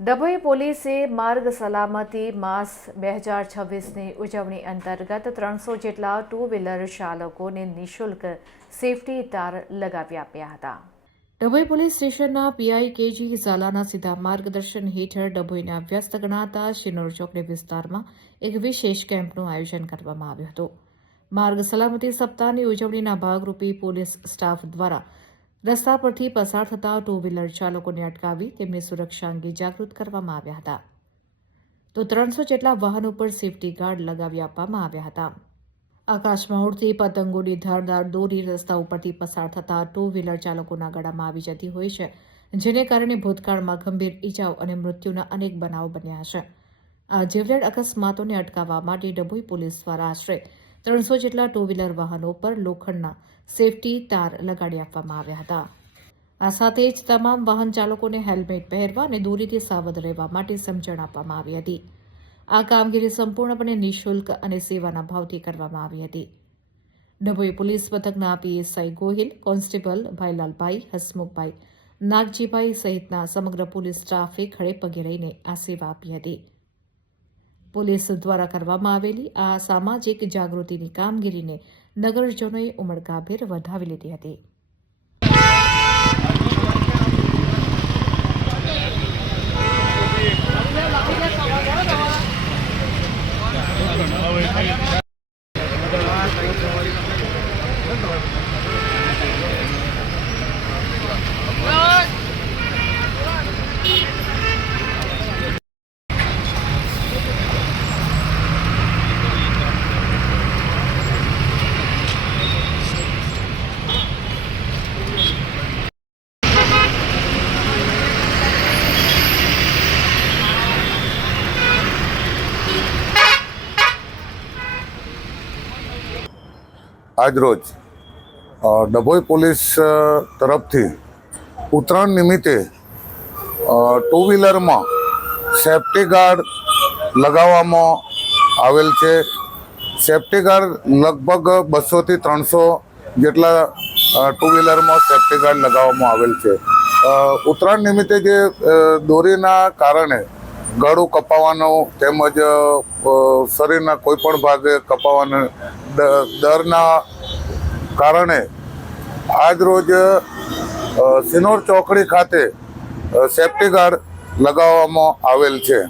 ડભોઈ પોલીસે માર્ગ સલામતી માસ 2026ની ઉજવણી અંતર્ગત 300 જેટલા ટુ વ્હીલર ચાલકોને નિઃશુલ્ક સેફટી તાર લગાવી આપ્યા હતા। ડભોઈ પોલીસ સ્ટેશનના પીઆઈ કેજી ઝાલાના સીધા માર્ગદર્શન હેઠળ ડભોઈના વ્યસ્ત ગણાતા શિનોર ચોકડી વિસ્તારમાં એક વિશેષ કેમ્પનું આયોજન કરવામાં આવ્યું હતું। માર્ગ સલામતી સપ્તાહની ઉજવણીના ભાગરૂપે પોલીસ સ્ટાફ દ્વારા રસ્તા પરથી પસાર થતા ટુ વ્હીલર ચાલકોને અટકાવી તેમની સુરક્ષા અંગે જાગૃત કરવામાં આવ્યા હતા। તો 300 જેટલા વાહનો પર સેફટી ગાર્ડ લગાવી આપવામાં આવ્યા હતા। આકાશમાં ઉડતી પતંગોની ધારદાર દોરી રસ્તા ઉપરથી પસાર થતા ટુ વ્હીલર ચાલકોના ગળામાં આવી જતી હોય છે, જેને કારણે ભૂતકાળમાં ગંભીર ઇજાઓ અને મૃત્યુના અનેક બનાવો બન્યા છે। આ જીવલેણ અકસ્માતોને અટકાવવા માટે ડભોઈ પોલીસ દ્વારા આશરે 300 જેટલા ટુ વ્હીલર વાહનો પર લોખંડના સેફટી તાર લગાડી આપવામાં આવ્યા હતા। આ સાથે જ તમામ વાહન ચાલકોને હેલ્મેટ પહેરવા અને દોરીથી સાવધ રહેવા માટે સમજણ આપવામાં આવી હતી। આ કામગીરી સંપૂર્ણપણે નિઃશુલ્ક અને સેવાના ભાવથી કરવામાં આવી હતી। ડભોઈ પોલીસ મથકના પીએસઆઈ ગોહિલ, કોન્સ્ટેબલ ભાઈલાલભાઈ, હસમુખભાઈ, નાગજીભાઈ સહિતના સમગ્ર પોલીસ સ્ટાફે ખડે પગે રહીને આ સેવા આપી હતી। પોલીસ દ્વારા કરવામાં આવેલી આ સામાજિક જાગૃતિની કામગીરીને નગરજનોએ ઉમળકાભેર વધાવી લીધી હતી। આજરોજ ડભોઈ પોલીસ તરફથી ઉત્તરાયણ નિમિત્તે ટુ વ્હીલરમાં સેફટી ગાર્ડ લગાવવામાં આવેલ છે। સેફટી ગાર્ડ લગભગ 200થી 300 જેટલા ટુ વ્હીલરમાં સેફટી ગાર્ડ લગાવવામાં આવેલ છે। ઉત્તરાયણ નિમિત્તે જે દોરીના કારણે ગળું કપાવાનું તેમજ શરીરના કોઈ પણ ભાગે કપાવાના ડરના કારણે આજરોજ શિનોર ચોકડી ખાતે સેફટી ગાર્ડ લગાવવામાં આવેલ છે।